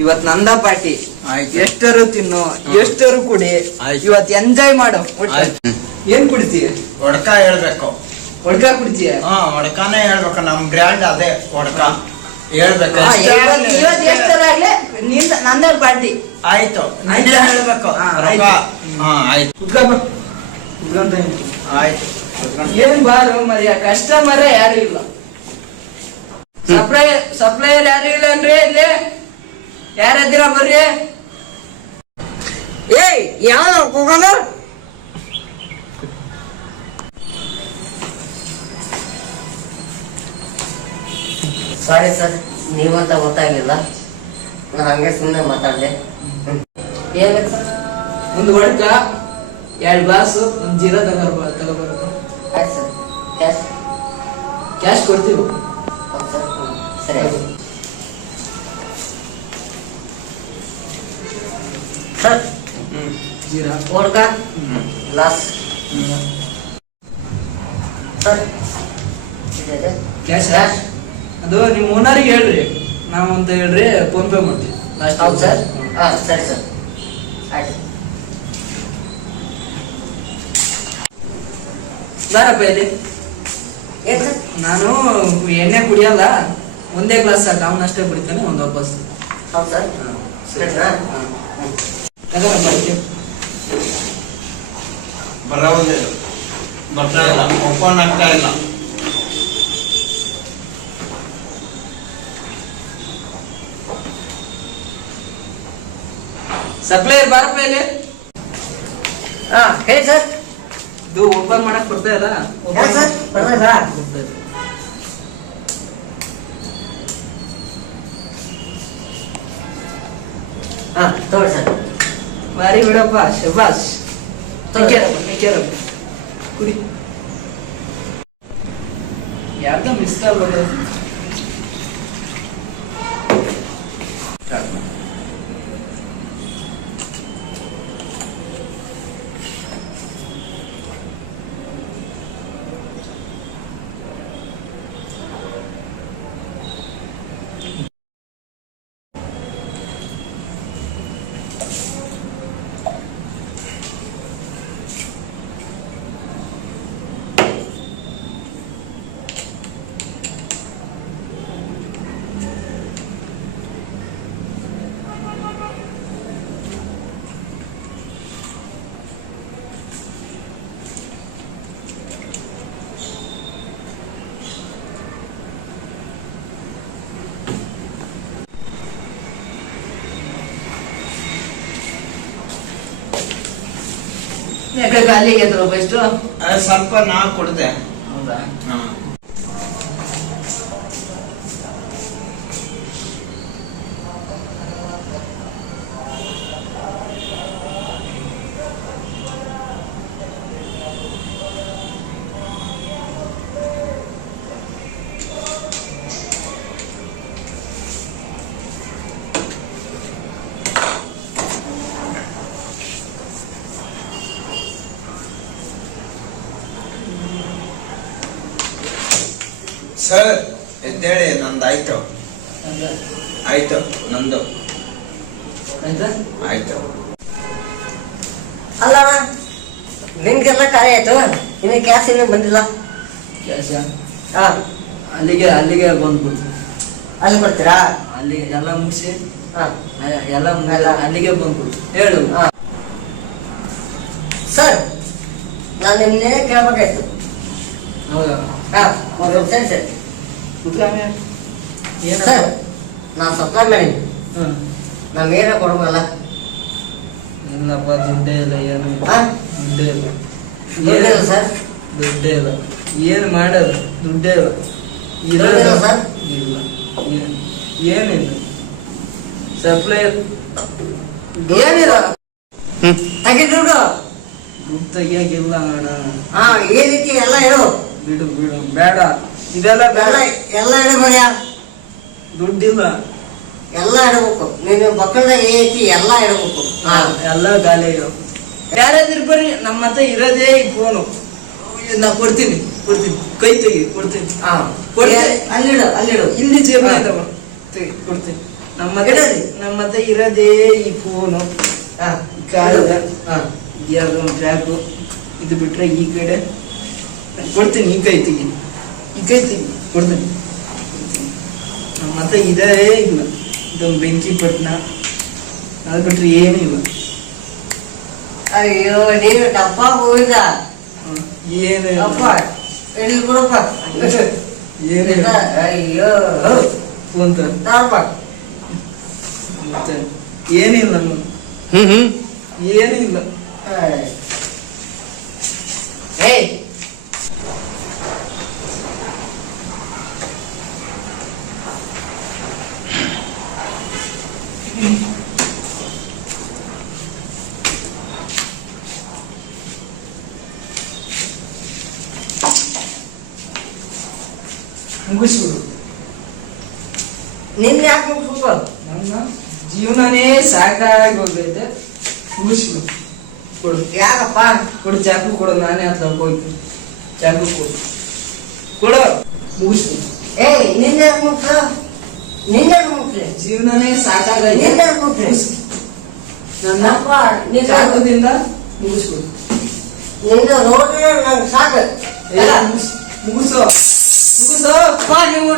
ಇವತ್ ನಂದ ಪಾರ್ಟಿ. ಎಷ್ಟರು ತಿನ್ನು, ಎಷ್ಟರು ಕುಡಿ, ಇವತ್ ಎಂಜಾಯ್ ಮಾಡು. ಏನ್ ಕುಡಿತೀಯ? ಒಡಕ ಹೇಳ್ಬೇಕು. ಒಡ್ಕ ಕುಡಿತೀಯ? ಒಡಕಾನೇ ಹೇಳ್ಬೇಕು. ನಮ್ ಬ್ರ್ಯಾಂಡ್ ಅದೇ ಒಡಕ ಹೇಳ್ಬೇಕು. ಇವತ್ ಎಷ್ಟರ ಆಗ್ಲಿ ನಂದ ಪಾರ್ಟಿ. ಆಯ್ತು, ಹೇಳ್ಬೇಕು. ಆಯ್ತು, ಏನ್ ಬಾರು ಮರಿಯ, ಕಸ್ಟಮರ್ ಯಾರು ಇಲ್ಲ, ಸಪ್ಲೈಯರ್ ಯಾರು ಇಲ್ಲ ಅನ್ರಿ. ಇಲ್ಲಿ ಯಾರದ್ದೀರ ಬರ್ರಿ. ಏಯ್ ಯಾವ ಕೂಗಲ್ಲ? ಸಾರಿ ಸರ್, ನೀವಂತ ಗೊತ್ತಾಗ್ಲಿಲ್ಲ, ನಾ ಹಂಗೆ ಸುಮ್ಮನೆ ಮಾತಾಡ್ದೆ. ಏನ್ ಸರ್? ಒಂದು ಒಡ್ಕ, 2 ಗ್ಲಾಸು, ಒಂದು ಜೀರಾ ತಗೋಬರ್ಬೇಕು. ಆಯ್ತು ಸರ್. ಕ್ಯಾಶ್ ಕ್ಯಾಶ್ ಕೊಡ್ತೀವಿ. ಸರಿ ಸರ್. ಜೀರಾ ಒಡ್ಕ ಗ್ಲಾಸ್ ಸರ್. ಕ್ಯಾಶ್ ಅದು ನಿಮ್ ಓನರಿಗೆ ಹೇಳ್ರಿ, ನಾವು ಅಂತ ಹೇಳ್ರಿ, ಫೋನ್ ಪೇ ಮಾಡ್ತೀವಿ. ಹೌದು ಸರ್. ಸರಿ ಸರ್, ಆಯ್ತು. ಬಾರಪ್ಪ ಇಲ್ಲಿ. ಏನ್ ಸರ್? ನಾನು ಎಣ್ಣೆ ಕುಡಿಯಲ್ಲ, ಒಂದೇ ಗ್ಲಾಸ್ ಸಾಕು, ಅವನಷ್ಟೇ ಕುಡಿತಾನೆ, ಒಂದು ವಾಪಸ್. ಹೌದು ಸರ್. ತಗೋರಪ್ಪ ಇಲ್ಲಿ. ಬರ್ತಾ ಇಲ್ಲ, ಓಪನ್ ಆಗ್ತಾ ಇಲ್ಲ. ಸಪ್ಲೈಯರ್ ಬಾರಪ್ಪ ಇಲ್ಲಿ. ಹೇಳಿ ಸರ್. ಇದು ಓಪನ್ ಮಾಡಕ್ ಬರ್ತಾ ಇಲ್ಲ. ಸರ್ ಬರ್ತಾ ತಗೊಳ್ಳಿ ಸರ್. ಬಾರಿ ಬಿಡಪ್ಪ, ಶಬಾಸ್. ಕುಡಿ. ಯಾರ್ದೋ ಮಿಸ್ ಕಾಲ್ ಬಂದದ್ದು. ಯಾಕೆ ಖಾಲಿಗೆ ಎಷ್ಟು? ಸ್ವಲ್ಪ ನಾ ಕೊಡ್ದೆ. ಹೌದಾ? ಸರ್ ಎದ್ದೇಳಿ, ನಂದಾಯ್ತು. ಆಯ್ತು, ನಂದು ಆಯ್ತು. ಅಲ್ಲ ನಿಮ್ಗೆಲ್ಲ ಕಾರ್ಯ ಆಯ್ತು, ಇನ್ನು ಕ್ಯಾಶ್ ಇನ್ನೂ ಬಂದಿಲ್ಲ. ಕ್ಯಾಶ ಹಾ, ಅಲ್ಲಿಗೆ ಬಂದ್ಬಿಡ್ತು. ಅಲ್ಲಿ ಬರ್ತೀರಾ? ಅಲ್ಲಿ ಎಲ್ಲ ಮುಗಿಸಿ ಹಾ, ಎಲ್ಲ ಅಲ್ಲಿಗೆ ಬಂದ್ಬಿಡ್ತು. ಹೇಳು. ಸರ್ ನಾನು ನಿನ್ನೆ ಕೇಳ್ಬೇಕಾಯ್ತು. ಹೌದಾ? ಹಾ, ಸರಿ ಸರಿ. ಸರ್ ನಾನು ಸಪ್ಲೈ ಮಾಡೀನಿ, ನಮ್ಮ ಏನ ಕೊಡಬಲ್ಲ. ಇಲ್ಲಪ್ಪ, ದುಡ್ಡೇ ಇಲ್ಲ, ಏನು ದುಡ್ಡೇ ಇಲ್ಲ. ಏನಿಲ್ಲ ಸರ್, ದುಡ್ಡೇ ಇಲ್ಲ. ಏನು ಮಾಡೋದು? ದುಡ್ಡೇ ಇಲ್ಲ. ಇರೋದಿಲ್ಲ ಸರ್. ಇಲ್ಲ, ಏನಿಲ್ಲ. ಸಪ್ಲೈಯರ್ ಏನಿಲ್ಲ, ತೆಗಿ ದುಡ್ಡು. ದುಡ್ಡು ತೆಗಿಯಾಕಿಲ್ಲ ಅಣ್ಣ. ಹಾ, ಈ ರೀತಿ ಎಲ್ಲ ಹೇಳು. ಬಿಡು ಬೇಡ, ಇದೆಲ್ಲ ಬೇಡ. ಎಲ್ಲ ಇಡಬೇಡ, ದುಡ್ಡಿಲ್ಲ. ಎಲ್ಲ ಇಡಬೇಕು. ನೀನು ಮಕ್ಕಳದಾಗ ಐತಿ ಎಲ್ಲ ಇಡಬೇಕು. ಎಲ್ಲ ಗಾಲಿ ಆಗ್ಯಾವ. ಯಾರಾದ್ರೂ ಬರ್ರಿ, ನಮ್ಮ ಹತ್ರ ಇರೋದೇ ಈ ಫೋನು. ನಾ ಕೊಡ್ತೀನಿ, ಕೈ ತೆಗಿ, ಕೊಡ್ತೀನಿ. ಅಲ್ಲಿಡು ಇಲ್ಲಿ ಜೇಬ್ ಕೊಡ್ತೀನಿ. ನಮ್ಮ ಹತ್ರ ಇರೋದೇ ಈ ಫೋನು, ಈ ಕಾಲದ ಯಾವ್ದೊಂದು ಟ್ರ್ಯಾಕು. ಇದು ಬಿಟ್ರೆ ಈ ಕಡೆ ಕೊಡ್ತೀನಿ, ಈ ಕೈ ತೆಗಿ ಕೊಡ್ತೀನಿ. ನಮ್ಮ ಹತ್ರ ಇದೇ ಇಲ್ಲ. ಇದೊಂದು ಬೆಂಕಿ ಪಟ್ಟಣ, ಅದು ಬಿಟ್ರೆ ಏನೂ ಇಲ್ಲ. ಅಯ್ಯೋ ನೀನು ಡಪ್ಪ ಹೋಗಿದ ಏನು ಅಪ್ಪ ಎಲ್ಲಿ ಬಿಡಪ್ಪ ಏನಿಲ್ಲ. ಅಯ್ಯೋ ಫೋನ್ ತಾರಪ್ಪ ಮತ್ತೆ ಏನಿಲ್ಲ, ಏನಿಲ್ಲ. ಏಯ್ ಮುಗಿಸ್ಬಿಡು. ನಿನ್ನ ಯಾಕೆ ಮುಗಿಸ್ಬಿಟ್ಟು? ನನ್ನ ಜೀವನನೇ ಸಾಕಾಗಿ ಹೋಗೈತೆ. ಮುಗಿಸ್ಬಿಡು. ಕೊಡು. ಯಾಕಪ್ಪ? ಕೊಡು, ಚಾಕು ಕೊಡು. ನಾನೇ ಹತ್ರ ಹೋಗ್ತೀನಿ. ಚಾಕು ಕೊಡು. ಮುಗಿಸ್ಬಿಡು. ಏಯ್ ನಿನ್ನ ಮುಗ್ಸ, ನಿನ್ನ ಮುಗ್ಸ್ಲಿ. ಜೀವನನೇ ಸಾಕಾಗೈತೆ. ನಿನ್ನ ಮುಗ್ಸ್ಲಿ. ನನ್ನ ನಿನ್ನ ಚಾಕುದಿಂದ ಮುಗಿಸ್ಬಿಡು. ನಿನ್ನ ನೋಡಿದ್ರೆ ನಂಗೆ ಸಾಕು. ಮುಗಿಸೋ. ನೀವು